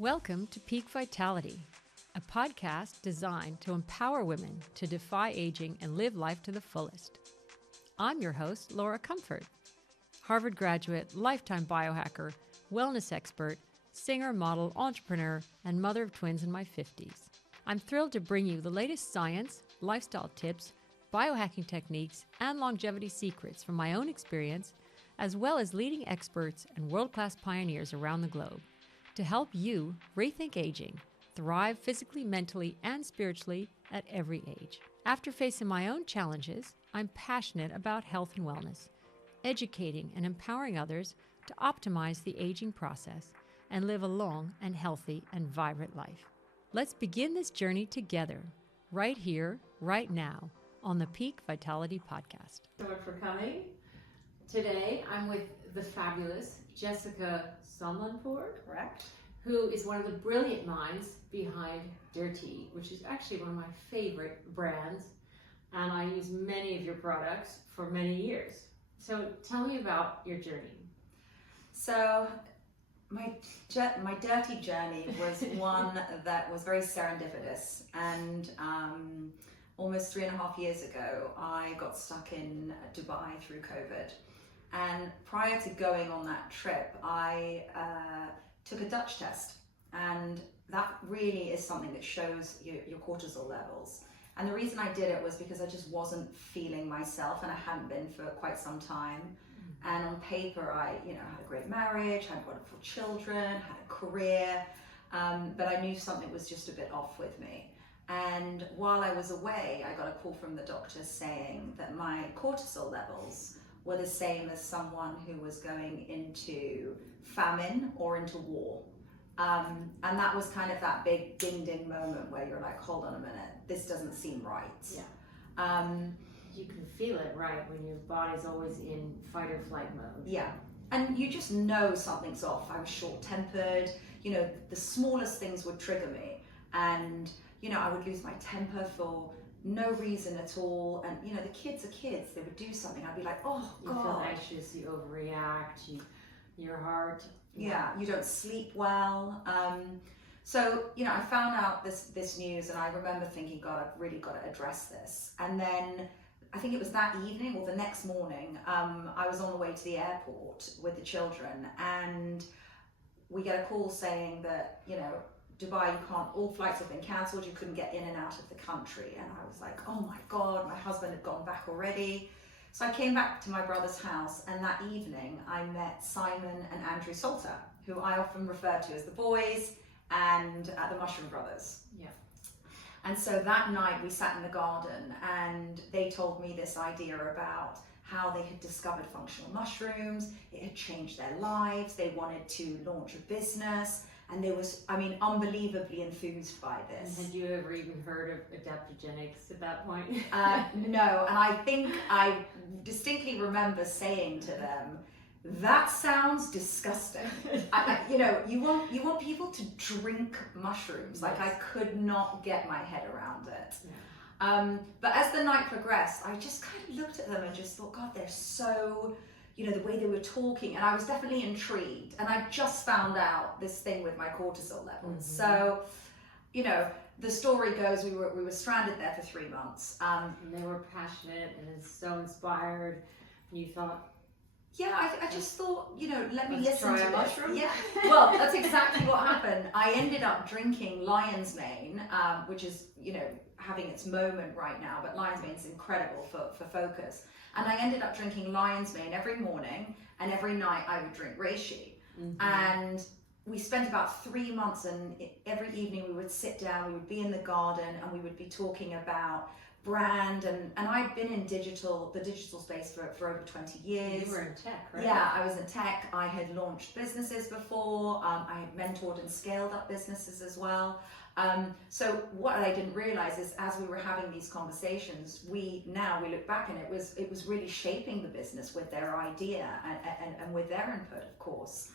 Welcome to Peak Vitality, a podcast designed to empower women to defy aging and live life to the fullest. I'm your host, Laura Comfort, Harvard graduate, lifetime biohacker, wellness expert, singer, model, entrepreneur, and mother of twins in my 50s. I'm thrilled to bring you the latest science, lifestyle tips, biohacking techniques, and longevity secrets from my own experience, as well as leading experts and world-class pioneers around the globe, to help you rethink aging, thrive physically, mentally, and spiritually at every age. After facing my own challenges, I'm passionate about health and wellness, educating and empowering others to optimize the aging process and live a long and healthy and vibrant life. Let's begin this journey together, right here, right now, on the Peak Vitality Podcast. So much for coming. Today, I'm with the fabulous Jessica Salmanpour, Correct. who is one of the brilliant minds behind DIRTEA, which is actually one of my favorite brands, and I use many of your products for many years. So tell me about your journey. So my DIRTEA journey was one that was very serendipitous, and almost 3.5 years ago, I got stuck in Dubai through COVID. And prior to going on that trip, I took a Dutch test, and that really is something that shows your cortisol levels. And the reason I did it was because I just wasn't feeling myself, and I hadn't been for quite some time. And on paper, I had a great marriage, had wonderful children, had a career, but I knew something was just a bit off with me. And while I was away, I got a call from the doctor saying that my cortisol levels were the same as someone who was going into famine or into war. And that was kind of that big ding ding moment where you're like, hold on a minute, this doesn't seem right. Yeah. You can feel it, right, when your body's always in fight or flight mode. Yeah. And you just know something's off. I was short-tempered. The smallest things would trigger me. And, I would lose my temper for no reason at all. And, the kids are kids. They would do something. I'd be like, oh, God. You feel anxious, you overreact, your heart. Yeah, you don't sleep well. So, I found out this news, and I remember thinking, God, I've really got to address this. And then I think it was that evening or the next morning, I was on the way to the airport with the children, and we get a call saying that, Dubai, all flights have been cancelled, you couldn't get in and out of the country. And I was like, oh my God, my husband had gone back already. So I came back to my brother's house, and that evening I met Simon and Andrew Salter, who I often refer to as the boys and the Mushroom Brothers. Yeah. And so that night we sat in the garden, and they told me this idea about how they had discovered functional mushrooms. It had changed their lives. They wanted to launch a business, and they was, unbelievably enthused by this. And had you ever even heard of adaptogens at that point? No, and I think I distinctly remember saying to them, that sounds disgusting. You want people to drink mushrooms. Like, Yes. I could not get my head around it. Yeah. But as the night progressed, I just kind of looked at them and just thought, God, they're so, the way they were talking, and I was definitely intrigued. And I just found out this thing with my cortisol levels. Mm-hmm. So, the story goes, we were stranded there for 3 months. And they were passionate and so inspired. You thought, yeah, I just thought, let me let's listen try to a this. mushroom. Yeah, well, that's exactly what happened. I ended up drinking lion's mane, which is, having its moment right now, but lion's mane is incredible for focus. And I ended up drinking lion's mane every morning, and every night I would drink reishi. Mm-hmm. And we spent about 3 months, and every evening we would sit down, we would be in the garden, and we would be talking about brand, and I'd been in the digital space for over 20 years. You were in tech, right? Yeah, I was in tech. I had launched businesses before. I had mentored and scaled up businesses as well. So what I didn't realize is, as we were having these conversations, we look back, and it was really shaping the business with their idea and with their input, of course.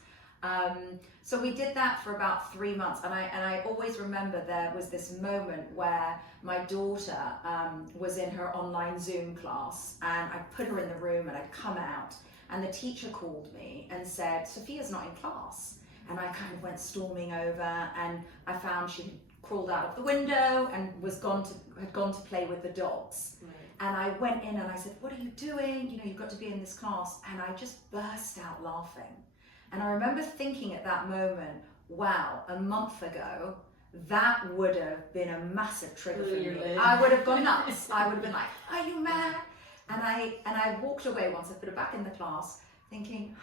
So we did that for about 3 months, and I always remember there was this moment where my daughter was in her online Zoom class, and I put her in the room, and I'd come out, and the teacher called me and said, Sophia's not in class. and I kind of went storming over, and I found she had crawled out of the window and had gone to play with the dogs. Right. And I went in and I said, "What are you doing? You know, you've got to be in this class." And I just burst out laughing. And I remember thinking at that moment, wow, a month ago, that would have been a massive trigger for me. I would have gone nuts. I would have been like, "Are you mad?" And I walked away once I put her back in the class thinking,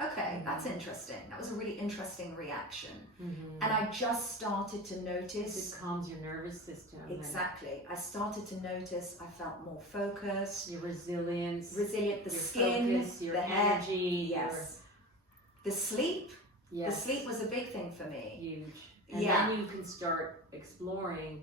okay, that's interesting. That was a really interesting reaction. Mm-hmm. And I just started to notice. It calms your nervous system. Exactly. I started to notice I felt more focused. Your resilience. Resilient, the your skin, focus, your the hair. energy. Yes. The sleep. Yes. The sleep was a big thing for me. Huge. And then you can start exploring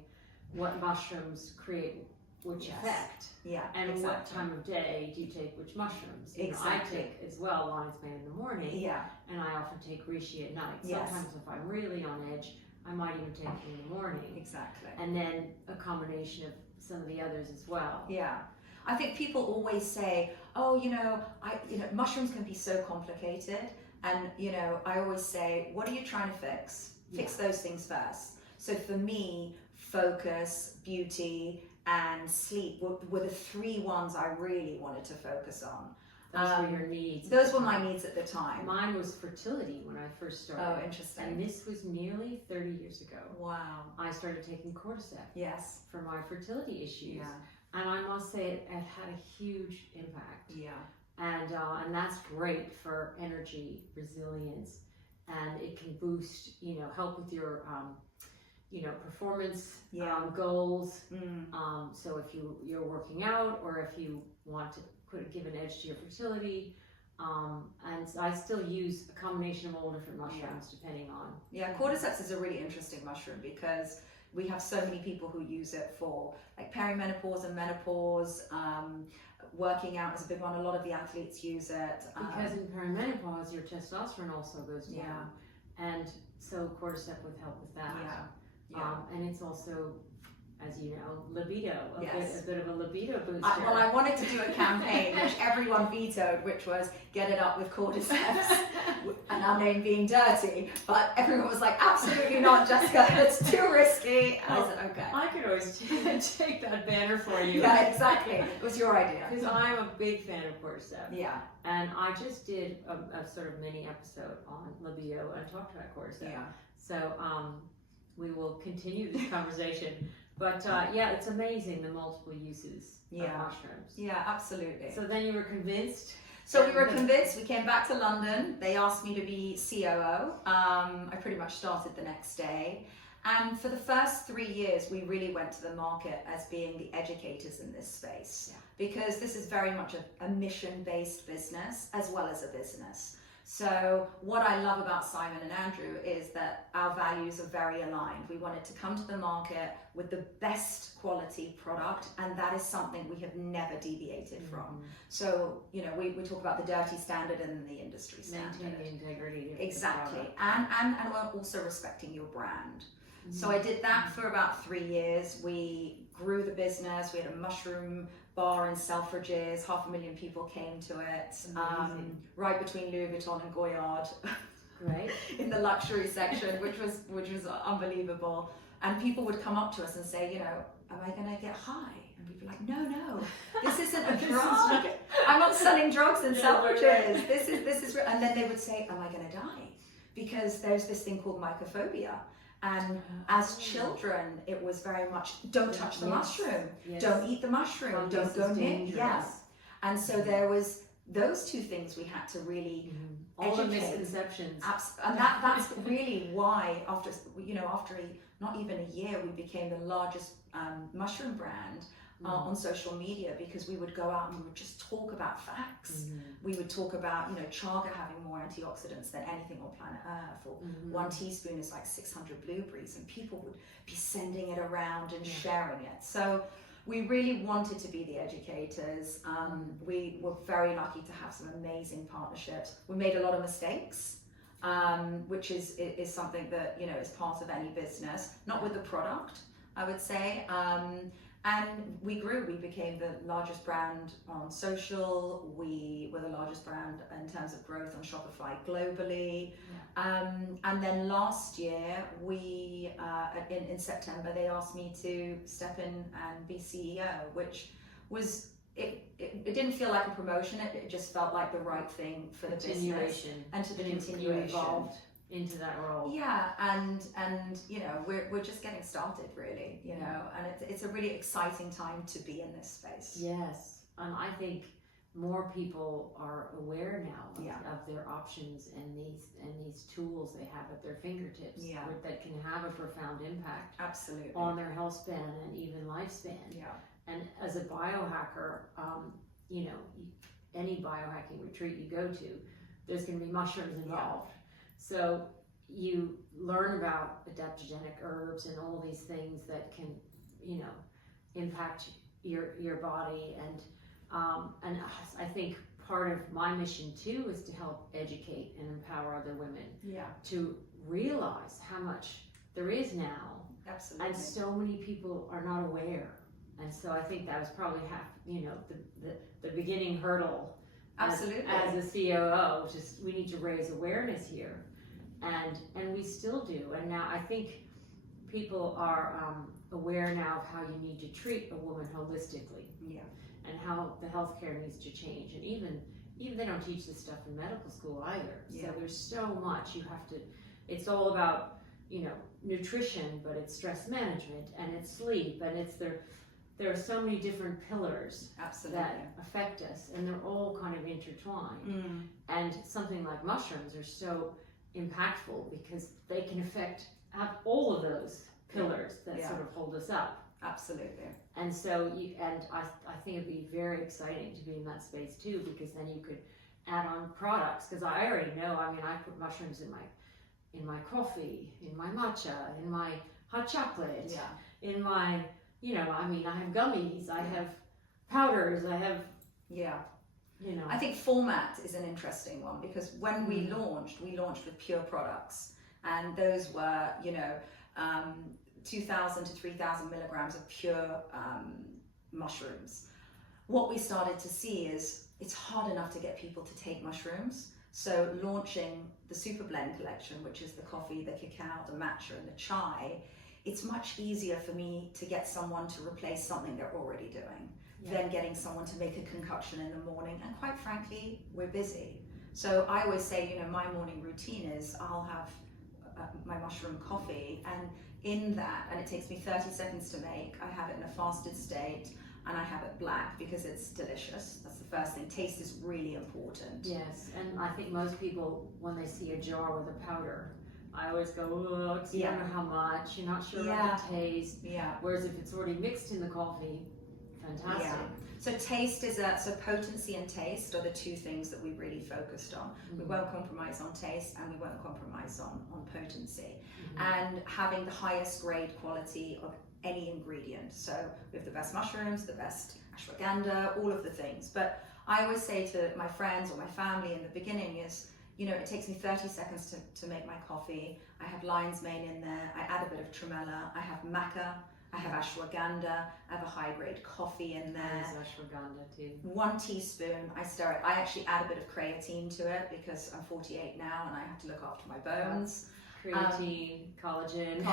what mushrooms create which effect. Yeah. And exactly. what time of day do you take which mushrooms? Exactly. I take as well lion's mane in the morning. Yeah. And I often take reishi at night. Yes. Sometimes if I'm really on edge, I might even take it in the morning. Exactly. And then a combination of some of the others as well. Yeah. I think people always say, "Oh, mushrooms can be so complicated." And, I always say, what are you trying to fix? Fix those things first. So for me, focus, beauty, and sleep were the three ones I really wanted to focus on. Those were your needs. Those were my needs at the time. Mine was fertility when I first started. Oh, interesting. And this was nearly 30 years ago. Wow. I started taking cordyceps. Yes. For my fertility issues. Yeah. And I must say it had a huge impact. Yeah. And that's great for energy, resilience, and it can boost, help with your, performance goals. So if you're working out, or if you want to give an edge to your fertility, and I still use a combination of all different mushrooms depending on. Yeah, cordyceps is a really interesting mushroom because we have so many people who use it for like perimenopause and menopause. Working out is a big one. A lot of the athletes use it. Because in perimenopause, your testosterone also goes down. And so cordyceps would help with that. And it's also, as you know, libido, a bit of a libido booster. I wanted to do a campaign which everyone vetoed, which was get it up with cordyceps, and our name being dirty. But everyone was like, absolutely not, Jessica, it's too risky. And I said, okay. I could always take that banner for you. Yeah, exactly. It was your idea. Because I'm a big fan of cordyceps. Yeah. And I just did a sort of mini episode on libido and talked about cordyceps. Yeah. So we will continue this conversation. But it's amazing the multiple uses of mushrooms. Yeah, absolutely. So then you were convinced? So we were convinced. We came back to London. They asked me to be COO. I pretty much started the next day. And for the first 3 years, we really went to the market as being the educators in this space. Yeah. Because this is very much a mission-based business as well as a business. So what I love about Simon and Andrew is that our values are very aligned. We wanted to come to the market with the best quality product, and that is something we have never deviated from. So, we talk about the dirty standard and the industry standard. Maintain the integrity of exactly. And also respecting your brand. So I did that for about 3 years. We grew the business. We had a mushroom bar in Selfridges. 500,000 people came to it. Right between Louis Vuitton and Goyard. Right. In the luxury section, which was unbelievable. And people would come up to us and say, am I going to get high? And we'd be like, no, this isn't a drug. I'm not selling drugs in Selfridges. This is, and then they would say, am I going to die? Because there's this thing called mycophobia. And as children, it was very much, don't touch the mushroom, don't eat the mushroom, don't go near. Yes. And so there was those two things we had to really all educate. The misconceptions. And that's really why after not even a year, we became the largest mushroom brand on social media, because we would go out and we would just talk about facts. We would talk about, chaga having more antioxidants than anything on planet Earth, or 1 teaspoon is like 600 blueberries, and people would be sending it around and sharing it. So we really wanted to be the educators. We were very lucky to have some amazing partnerships. We made a lot of mistakes, which is something that, is part of any business, not with the product, I would say. And we grew. We became the largest brand on social. We were the largest brand in terms of growth on Shopify globally. And then last year, we in September, they asked me to step in and be CEO, which was it didn't feel like a promotion. It just felt like the right thing for the business and to the continuation. You evolved into that role. Yeah, and you know, we're just getting started, really, you know, and it's a really exciting time to be in this space. Yes, and I think more people are aware now of their options and these tools they have at their fingertips that can have a profound impact Absolutely. on their health span and even lifespan. Yeah. And as a biohacker, you know, any biohacking retreat you go to, there's going to be mushrooms involved. So you learn about adaptogenic herbs and all these things that can, you know, impact your body. And I think part of my mission too is to help educate and empower other women to realize how much there is now. Absolutely. And so many people are not aware. And so I think that was probably half, you know, the beginning hurdle. Absolutely. As a COO, just we need to raise awareness here, and we still do. And now I think people are aware now of how you need to treat a woman holistically, and how the healthcare needs to change. And even they don't teach this stuff in medical school either. So there's so much you have to. It's all about, you know, nutrition, but it's stress management and it's sleep, and it's there are so many different pillars that affect us, and they're all kind of intertwined. And something like mushrooms are so impactful because they can have all of those pillars that sort of hold us up. Absolutely. And so I think it'd be very exciting to be in that space too, because then you could add on products, because I already know, I mean, I put mushrooms in my coffee, in my matcha, in my hot chocolate, in my, you know, I mean, I have gummies, I have powders, I have, you know. I think format is an interesting one, because when we launched with pure products, and those were, you know, 2,000 to 3,000 milligrams of pure mushrooms. What we started to see is it's hard enough to get people to take mushrooms. So launching the Super Blend collection, which is the coffee, the cacao, the matcha, and the chai, it's much easier for me to get someone to replace something they're already doing than getting someone to make a concoction in the morning. And quite frankly, we're busy. So I always say, you know, my morning routine is I'll have my mushroom coffee, and in that, and it takes me 30 seconds to make, I have it in a fasted state, and I have it black because it's delicious. That's the first thing. Taste is really important. Yes, and I think most people, when they see a jar with a powder, I always go, oh, I don't know how much, you're not sure about the taste. Whereas if it's already mixed in the coffee, fantastic. So taste is so potency and taste are the two things that we really focused on. We won't compromise on taste, and we won't compromise on potency. And having the highest grade quality of any ingredient. So we have the best mushrooms, the best ashwagandha, all of the things. But I always say to my friends or my family in the beginning is, you know, it takes me 30 seconds to make my coffee. I have lion's mane in there. I add a bit of tremella. I have maca. I have ashwagandha. I have a high grade coffee in there. I use ashwagandha too. 1 teaspoon. I stir it. I actually add a bit of creatine to it because I'm 48 now and I have to look after my bones. Creatine, collagen.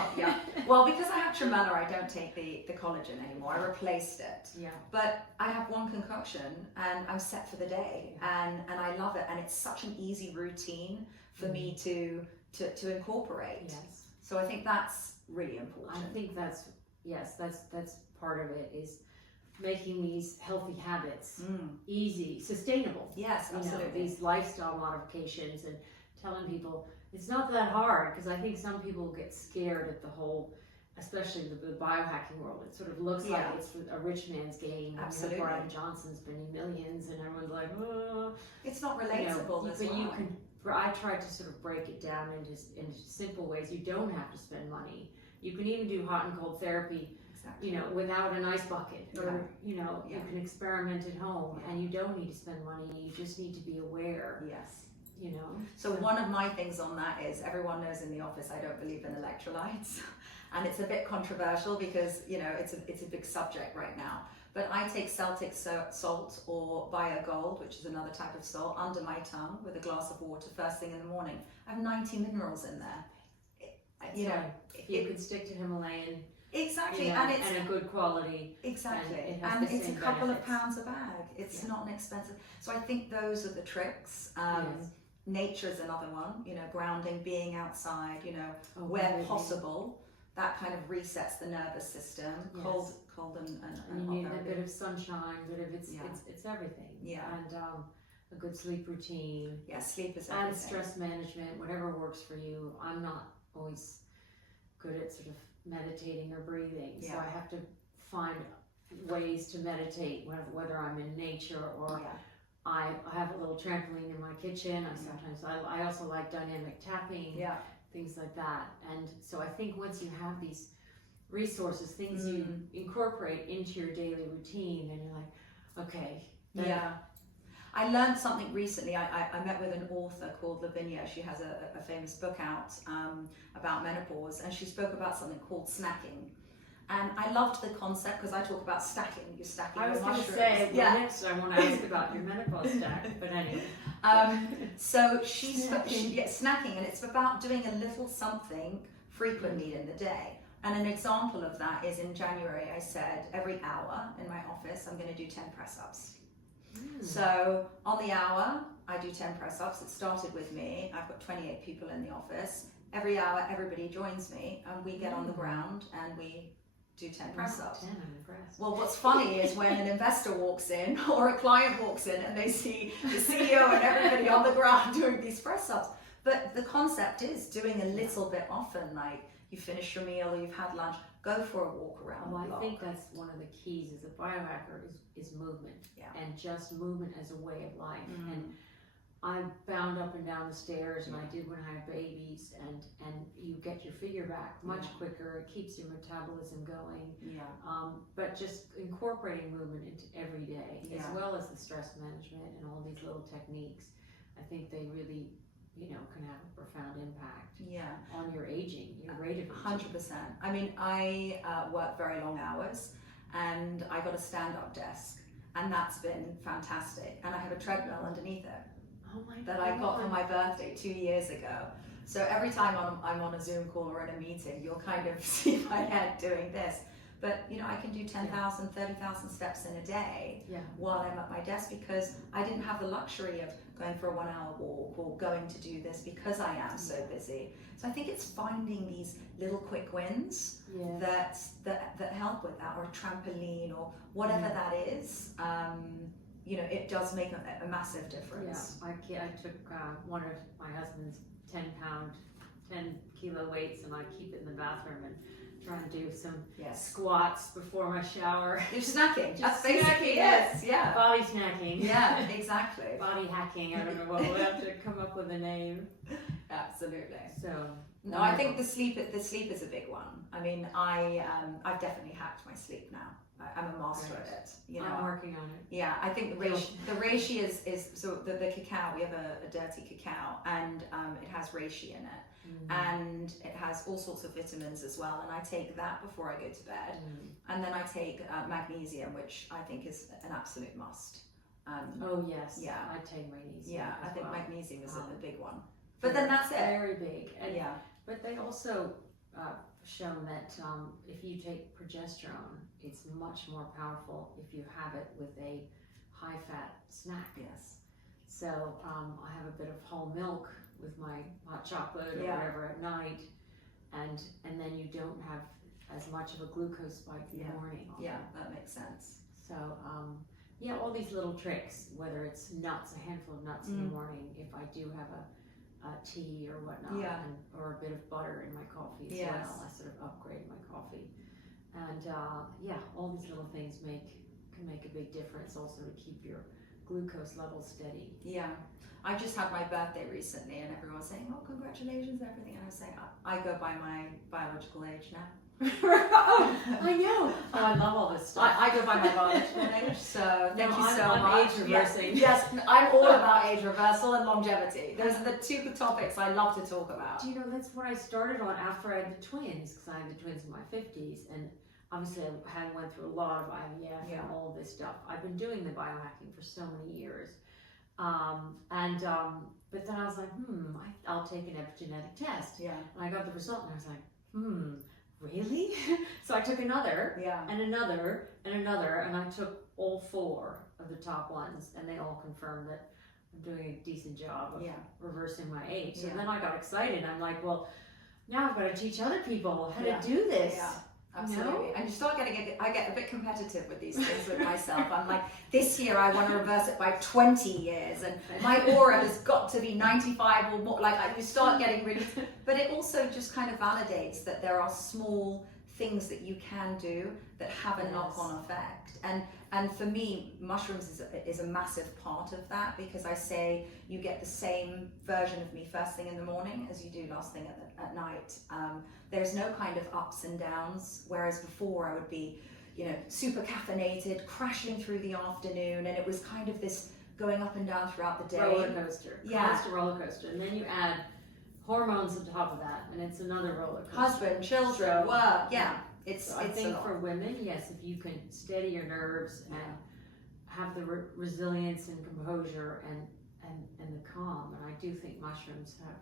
Well, because I have tremella, I don't take the collagen anymore. I replaced it. But I have one concoction and I'm set for the day, and I love it, and it's such an easy routine for me to incorporate. So I think that's really important. I think that's part of it, is making these healthy habits easy, sustainable. Yes, absolutely. You know, these lifestyle modifications, and telling people it's not that hard, because I think some people get scared at the whole, especially the biohacking world. It sort of looks like it's a rich man's game. Absolutely. You know, Brian Johnson's spending millions, and everyone's like, oh. It's not relatable as well. You can. I tried to sort of break it down into simple ways. You don't have to spend money. You can even do hot and cold therapy, you know, without an ice bucket, or you know, you can experiment at home, and you don't need to spend money. You just need to be aware. you know. So one of my things on that is, everyone knows in the office I don't believe in electrolytes. And it's a bit controversial because, you know, it's a big subject right now. But I take Celtic salt or BioGold, which is another type of salt, under my tongue with a glass of water first thing in the morning. I have 90 minerals in there. You know, if you could stick to Himalayan, exactly, you know, and it's a good quality. Exactly, and it's a couple benefits. of pounds a bag. It's not an expensive. So I think those are the tricks. Yes. Nature is another one. You know, grounding, being outside. You know, where completely. possible. That kind of resets the nervous system. Yes. Cold and you hot need a therapy. bit of sunshine, it's everything. Yeah. And a good sleep routine. Yeah, sleep is everything. And stress management, whatever works for you. I'm not always good at sort of meditating or breathing, so I have to find ways to meditate, whether I'm in nature or I have a little trampoline in my kitchen. I also like dynamic tapping. Yeah. Things like that. And so I think once you have these resources, things you incorporate into your daily routine, and you're like, okay. Yeah. I learned something recently. I met with an author called Lavinia. She has a famous book out about menopause, and she spoke about something called snacking. And I loved the concept because I talk about stacking. You're stacking. I was going to say, next I want to ask about your menopause stack, but anyway. So snacking, and it's about doing a little something frequently in the day. And an example of that is in January, I said every hour in my office, I'm going to do 10 press-ups. So on the hour, I do 10 press-ups. It started with me. I've got 28 people in the office. Every hour, everybody joins me, and we get on the ground and we do 10 press-ups. 10, I'm impressed. Well, what's funny is when an investor walks in or a client walks in and they see the CEO and everybody on the ground doing these press-ups. But the concept is doing a little bit often, like you finish your meal or you've had lunch, go for a walk around the block. I think that's one of the keys as a biohacker is movement, and just movement as a way of life. And I bound up and down the stairs, and I did when I had babies, and you get your figure back much quicker. It keeps your metabolism going. But just incorporating movement into every day, as well as the stress management and all these little techniques, I think they really, you know, can have a profound impact on your aging, your rate of aging. 100%. I mean, I work very long hours, and I got a stand-up desk, and that's been fantastic. And I have a treadmill underneath it. That I got for my birthday 2 years ago. So every time I'm on a Zoom call or in a meeting, you'll kind of see my head doing this. But you know, I can do 10,000, 30,000 steps in a day while I'm at my desk, because I didn't have the luxury of going for a 1 hour walk or going to do this because I am so busy. So I think it's finding these little quick wins that help with that, or a trampoline or whatever that is. You know, it does make a massive difference. Yeah, I took one of my husband's 10 kilo weights, and I keep it in the bathroom and try and do some squats before my shower. You're snacking. Just That's basically snacking, body snacking. Yeah, exactly. Body hacking. I don't know what we'll have to come up with a name. Absolutely. So no, I think the sleep is a big one. I mean, I've definitely hacked my sleep now. I'm a master at it. You know, I'm working on it. Yeah, I think the reishi is so the cacao. We have a dirty cacao, and it has reishi in it, and it has all sorts of vitamins as well. And I take that before I go to bed, and then I take magnesium, which I think is an absolute must. Oh yes, I take magnesium. Yeah, I think well. Magnesium is a big one. But then that's it. Very big. And, yeah. But they also shown that if you take progesterone, it's much more powerful if you have it with a high-fat snack. Yes. So I have a bit of whole milk with my hot chocolate or whatever at night, and then you don't have as much of a glucose spike in the morning. Yeah, that makes sense. So all these little tricks, whether it's nuts, a handful of nuts in the morning, if I do have a tea or whatnot, or a bit of butter in my coffee as well. I sort of upgrade my coffee, and all these little things can make a big difference also to keep your glucose level steady. Yeah, I just had my birthday recently, and everyone's saying, "Oh, congratulations!" and everything, and I was saying, I go by my biological age now. Oh, I know. Oh, I love all this stuff. I go by my biological age, so thank you so I'm much. age reversing. Yes, I'm all about age reversal and longevity. Those are the two topics I love to talk about. Do you know, that's what I started on after I had the twins, because I had the twins in my 50s, and obviously I had went through a lot of IVF and all of this stuff. I've been doing the biohacking for so many years. But then I was like, I'll take an epigenetic test. Yeah. And I got the result, and I was like, really? So I took another, and another, and another, and I took all 4 of the top ones, and they all confirmed that I'm doing a decent job of reversing my age. So then I got excited. I'm like, well, now I've got to teach other people how to do this. Yeah. Absolutely. No? And you start I get a bit competitive with these things with myself. I'm like, this year I want to reverse it by 20 years and my aura has got to be 95 or more. Like you start getting really, but it also just kind of validates that there are small things that you can do that have a knock-on effect. And for me, mushrooms is a massive part of that, because I say you get the same version of me first thing in the morning as you do last thing at night. There's no kind of ups and downs, whereas before I would be, super caffeinated, crashing through the afternoon, and it was kind of this going up and down throughout the day. Roller coaster. Constant roller coaster. And then you add hormones on top of that, and it's another roller coaster. Husband, children, work, So I think for women, yes, if you can steady your nerves and have the resilience and composure and the calm, and I do think mushrooms have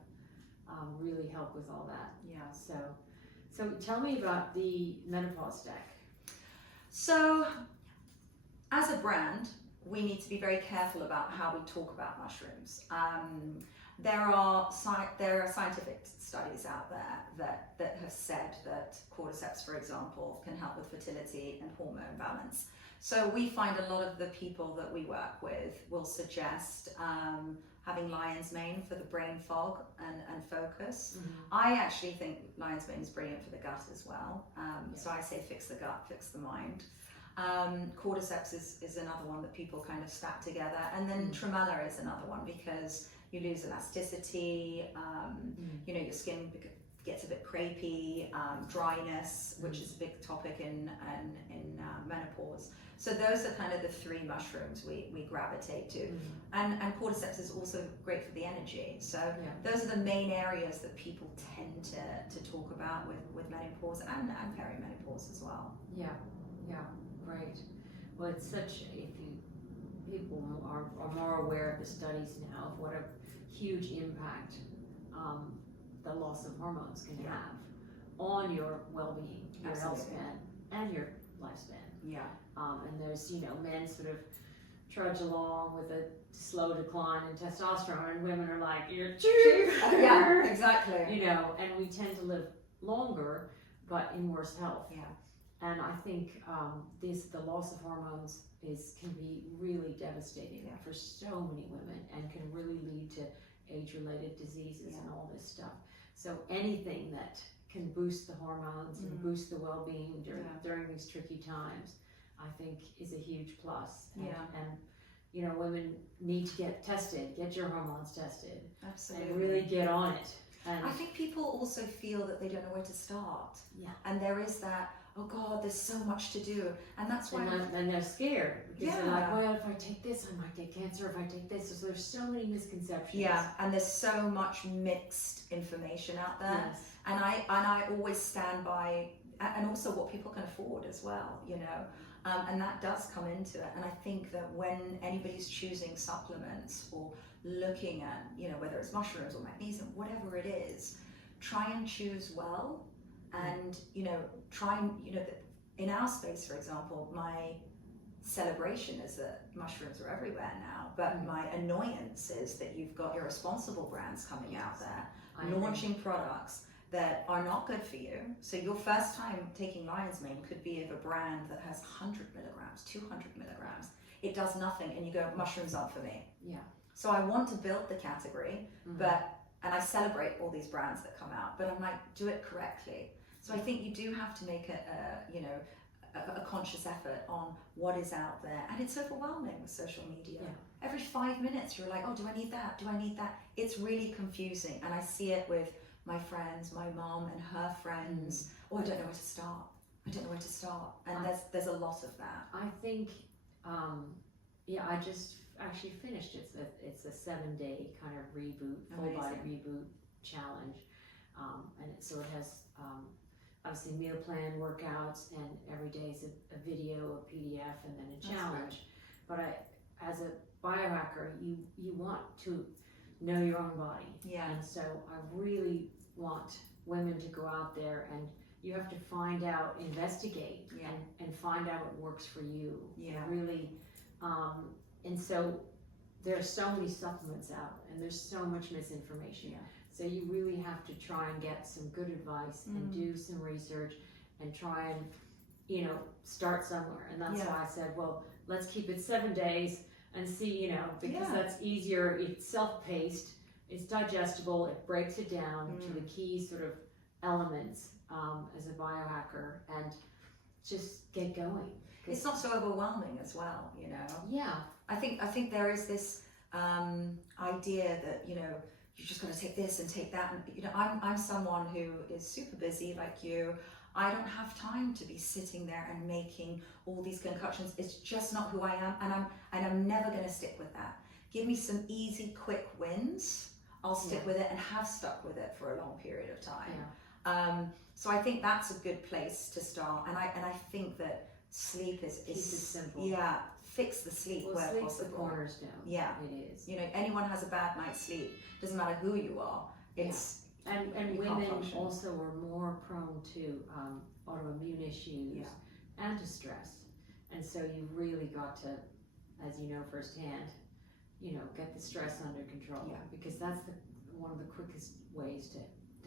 really help with all that. Yeah. So tell me about the menopause deck. So, as a brand, we need to be very careful about how we talk about mushrooms. There are scientific studies out there that have said that cordyceps, for example, can help with fertility and hormone balance. So we find a lot of the people that we work with will suggest having lion's mane for the brain fog and focus. I actually think lion's mane is brilliant for the gut as well. So I say fix the gut, fix the mind. Cordyceps is another one that people kind of stack together, and then tremella is another one, because you lose elasticity, your skin gets a bit crepey, dryness, which is a big topic in menopause. So those are kind of the 3 mushrooms we gravitate to. And cordyceps is also great for the energy. So those are the main areas that people tend to talk about with menopause and perimenopause as well. Yeah, great. Well, it's such, people are more aware of the studies now of what a huge impact the loss of hormones can have on your well-being, your health span, and your lifespan. And there's, men sort of trudge along with a slow decline in testosterone, and women are like, you're yeah, exactly. And we tend to live longer, but in worse health. And I think the loss of hormones can be really devastating for so many women, and can really lead to age-related diseases and all this stuff. So anything that can boost the hormones and boost the well-being during these tricky times, I think is a huge plus. And women need to get your hormones tested. Absolutely. And really get on it. And I think people also feel that they don't know where to start. And there is that, oh God, there's so much to do. And that's why... And they're scared. Because they're like, well, if I take this, I might get cancer. If I take this. So there's so many misconceptions. And there's so much mixed information out there. And I always stand by, and also what people can afford as well, and that does come into it. And I think that when anybody's choosing supplements or looking at, whether it's mushrooms or magnesium, whatever it is, try and choose well. And in our space, for example, my celebration is that mushrooms are everywhere now, but my annoyance is that you've got irresponsible brands coming out there launching products that are not good for you. So your first time taking lion's mane could be of a brand that has 100 milligrams, 200 milligrams. It does nothing, and you go, mushrooms aren't for me. So I want to build the category, and I celebrate all these brands that come out, but I'm like, do it correctly. So I think you do have to make a conscious effort on what is out there, and it's overwhelming with social media. Every 5 minutes you're like, oh, do I need that? Do I need that? It's really confusing, and I see it with my friends, my mom and her friends. Oh, I don't know where to start. I don't know where to start. And there's a lot of that. I think, I just actually finished. It's a 7-day kind of reboot, full body reboot challenge, so it has obviously meal plan, workouts, and every day is a video, a PDF, and then a challenge. But as a biohacker, you want to know your own body. Yeah. And so I really want women to go out there, and you have to find out, investigate, and find out what works for you. Yeah. Really, and so there's so many supplements out, and there's so much misinformation. Yeah. So you really have to try and get some good advice and do some research and try and, start somewhere. And that's why I said, well, let's keep it 7 days and see, because that's easier. It's self-paced, it's digestible, it breaks it down to the key sort of elements as a biohacker, and just get going. It's not so overwhelming as well, Yeah. I think there is this idea that, you just got to take this and take that. And, I'm someone who is super busy like you. I don't have time to be sitting there and making all these concoctions. It's just not who I am, and I'm never going to stick with that. Give me some easy, quick wins. I'll stick with it and have stuck with it for a long period of time. Yeah. So I think that's a good place to start. And I think that sleep is Keep it simple. Yeah, fix the sleep where sleep's possible. the cornerstone. Yeah, it is. Anyone has a bad night's sleep. Doesn't matter who you are. It's and women also are more prone to autoimmune issues and to stress, and so you've really got to, as you know firsthand, get the stress under control, because that's one of the quickest ways to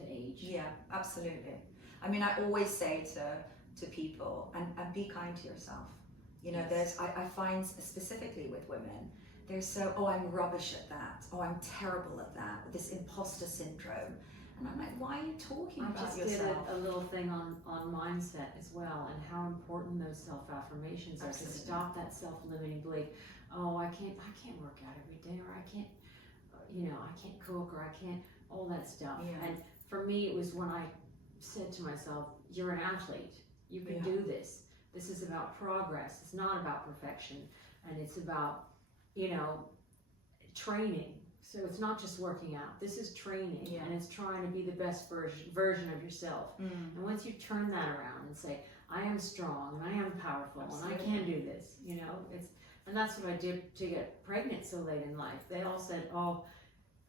age. Yeah, absolutely. I mean, I always say to people, and be kind to yourself. I find specifically with women, they're so, I'm rubbish at that, I'm terrible at that, this imposter syndrome. And I'm like, why are you talking about yourself? I just did a little thing on mindset as well, and how important those self-affirmations are. To stop that self-limiting belief. I can't work out every day, or I can't, I can't cook, or I can't, all that stuff. Yeah. And for me, it was when I said to myself, you're an athlete, you can do this. This is about progress. It's not about perfection, and it's about, training. So it's not just working out. This is training, and it's trying to be the best version of yourself. And once you turn that around and say, I am strong, and I am powerful, and I can do this, and that's what I did to get pregnant so late in life. They all said,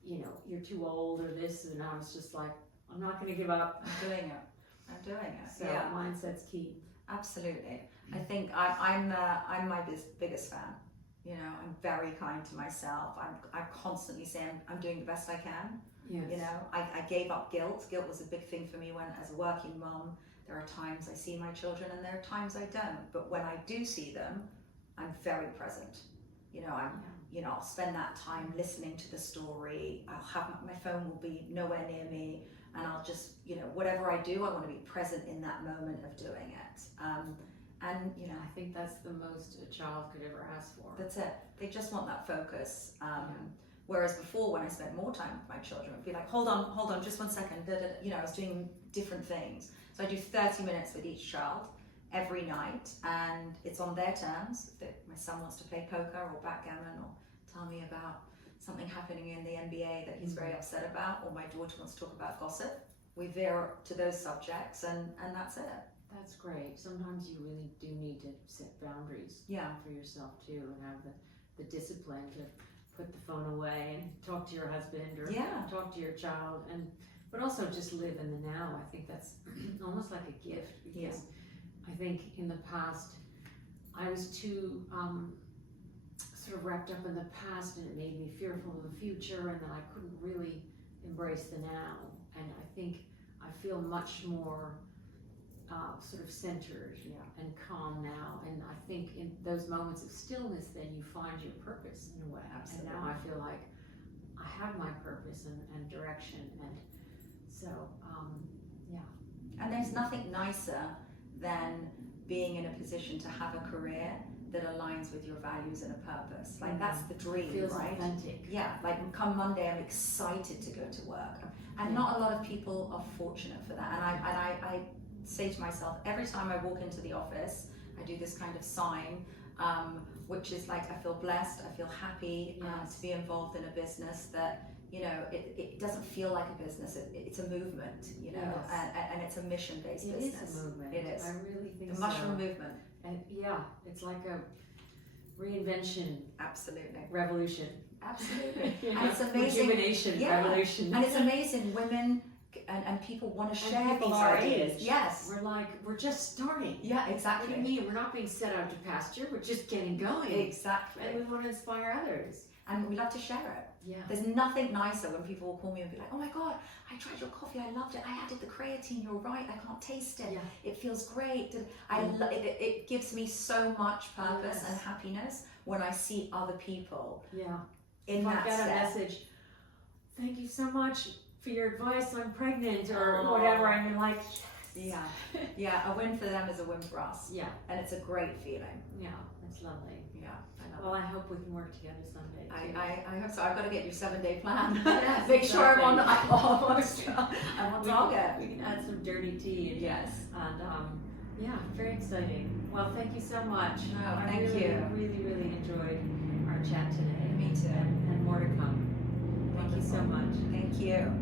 you're too old or this, and I was just like, I'm not going to give up. I'm doing it. So mindset's key. Absolutely. I think I'm my biggest fan. I'm very kind to myself. I constantly say I'm doing the best I can. Yes. I gave up guilt. Guilt was a big thing for me when, as a working mom, there are times I see my children and there are times I don't. But when I do see them, I'm very present. I'll spend that time listening to the story. I'll have my phone will be nowhere near me, and I'll just, whatever I do, I want to be present in that moment of doing it. I think that's the most a child could ever ask for. That's it. They just want that focus. Whereas before, when I spent more time with my children, it'd be like, hold on, just 1 second. I was doing different things. So I do 30 minutes with each child every night, and it's on their terms. If my son wants to play poker or backgammon, or tell me about something happening in the NBA that he's very upset about, or my daughter wants to talk about gossip, we veer to those subjects, and that's it. That's great. Sometimes you really do need to set boundaries for yourself too, and have the discipline to put the phone away and talk to your husband or talk to your child, but also just live in the now. I think that's almost like a gift, because I think in the past I was too sort of wrapped up in the past, and it made me fearful of the future, and then I couldn't really embrace the now. And I think I feel much more sort of centered and calm now, and I think in those moments of stillness then you find your purpose in a way. Absolutely. And now I feel like I have my purpose and direction, and so and there's nothing nicer than being in a position to have a career that aligns with your values and a purpose. Like that's the dream, it feels right? authentic. Yeah, like come Monday I'm excited to go to work. And not a lot of people are fortunate for that. And I say to myself, every time I walk into the office, I do this kind of sign, which is like, I feel blessed, I feel happy to be involved in a business that, you know, it doesn't feel like a business, it's a movement, you know, and it's a mission-based business. It is a movement. It is. I really think The so. mushroom movement. And yeah, it's like a reinvention. Absolutely. Revolution. Absolutely. You know, and it's amazing. Rejuvenation, revolution. And it's amazing, women and people want to share people these our ideas. age. Yes. We're just starting. Yeah, exactly. What do you mean? We're not being set out to pasture, we're just getting going. Exactly. And we want to inspire others. And we love to share it. Yeah. There's nothing nicer when people will call me and be like, oh my God, I tried your coffee, I loved it, I added the creatine, you're right, I can't taste it. Yeah. It feels great. It gives me so much purpose and happiness when I see other people in that get a step. message, thank you so much for your advice, I'm pregnant, or whatever, and you're like, yes. Yeah, a win for them is a win for us. Yeah. And it's a great feeling. Yeah, it's lovely. Yeah, I love Well, I hope we can work together someday. I hope so. I've got to get your 7-day plan. Yes, Make sure I'm on exactly. I'm on target. We can add some dirty tea. And, Yes. And yeah, very exciting. Well, thank you so much. No, I thank really, you. really enjoyed our chat today. Me too. And more to come. Thank you so much. Thank you.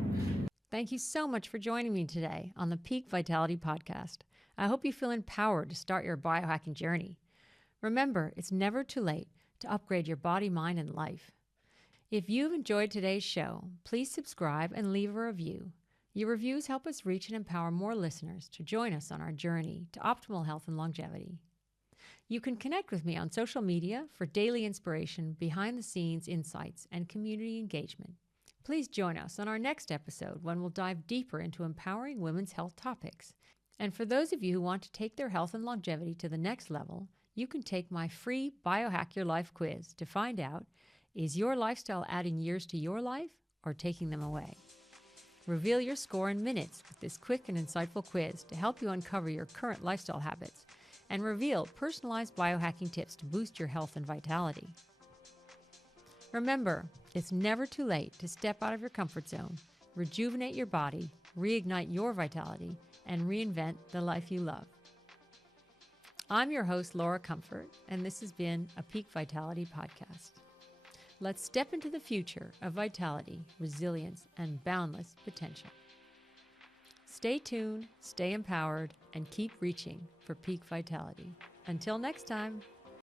Thank you so much for joining me today on the Peak Vitality Podcast. I hope you feel empowered to start your biohacking journey. Remember, it's never too late to upgrade your body, mind, and life. If you've enjoyed today's show, please subscribe and leave a review. Your reviews help us reach and empower more listeners to join us on our journey to optimal health and longevity. You can connect with me on social media for daily inspiration, behind-the-scenes insights, and community engagement. Please join us on our next episode when we'll dive deeper into empowering women's health topics. And for those of you who want to take their health and longevity to the next level, you can take my free Biohack Your Life quiz to find out, is your lifestyle adding years to your life or taking them away? Reveal your score in minutes with this quick and insightful quiz to help you uncover your current lifestyle habits and reveal personalized biohacking tips to boost your health and vitality. Remember, it's never too late to step out of your comfort zone, rejuvenate your body, reignite your vitality, and reinvent the life you love. I'm your host, Laura Comfort, and this has been a Peak Vitality podcast. Let's step into the future of vitality, resilience, and boundless potential. Stay tuned, stay empowered, and keep reaching for peak vitality. Until next time.